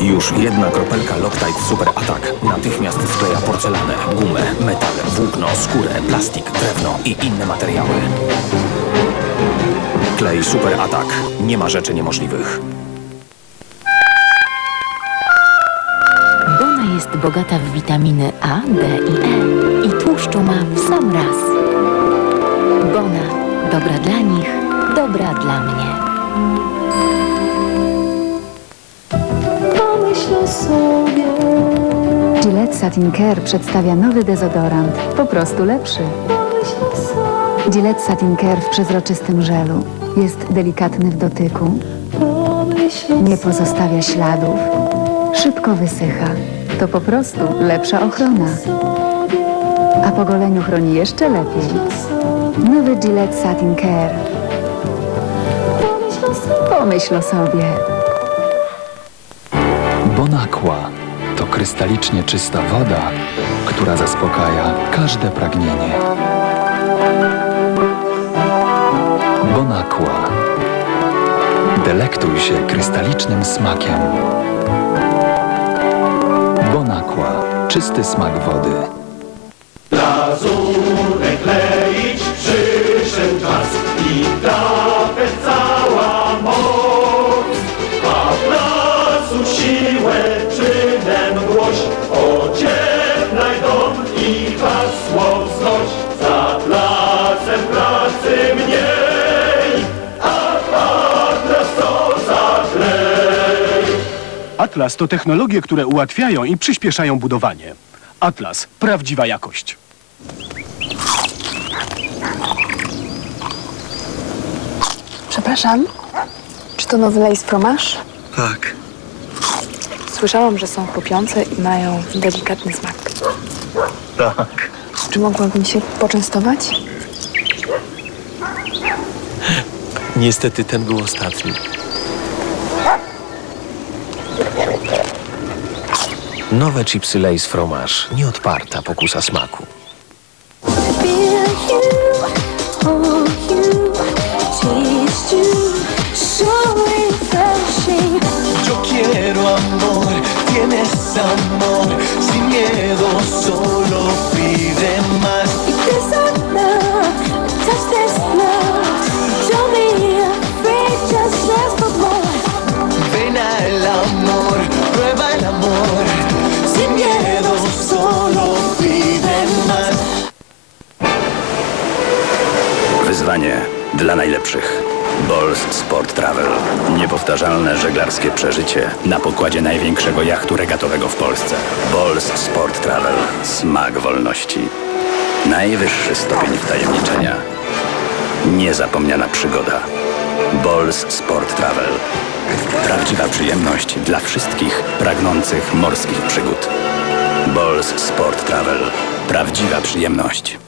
Już jedna kropelka Loctite Super Attack natychmiast skleja porcelanę, gumę, metal, włókno, skórę, plastik, drewno i inne materiały. Klej Super Attack. Nie ma rzeczy niemożliwych. Bona jest bogata w witaminy A, D i E i tłuszczu ma w sam raz. Bona, dobra dla nich, dobra dla mnie. Pomyśl sobie, Gillette Satin Care przedstawia nowy dezodorant. Po prostu lepszy. pomyśl sobie, Gillette Satin Care w przezroczystym żelu. Jest delikatny w dotyku. Nie pozostawia śladów. Szybko wysycha. To po prostu lepsza ochrona. A po goleniu chroni jeszcze lepiej. Nowy Gillette Satin Care. Pomyśl o sobie. Bonaqua to krystalicznie czysta woda, która zaspokaja każde pragnienie. Bonaqua. Delektuj się krystalicznym smakiem. Bonaqua. Czysty smak wody. kleić Atlas to technologie, które ułatwiają i przyspieszają budowanie. Atlas, prawdziwa jakość. Przepraszam, czy to nowy lace fromage? Tak. Słyszałam, że są chrupiące i mają delikatny smak. Tak. Czy mogłabym się poczęstować? Niestety ten był ostatni. Nowe chipsy Lays Fromage. Nieodparta pokusa smaku. Wyzwanie dla najlepszych. Bols Sport Travel. Niepowtarzalne żeglarskie przeżycie na pokładzie największego jachtu regatowego w Polsce. Bols Sport Travel. Smak wolności. Najwyższy stopień wtajemniczenia. Niezapomniana przygoda. Bols Sport Travel. Prawdziwa przyjemność dla wszystkich pragnących morskich przygód. Bols Sport Travel. Prawdziwa przyjemność.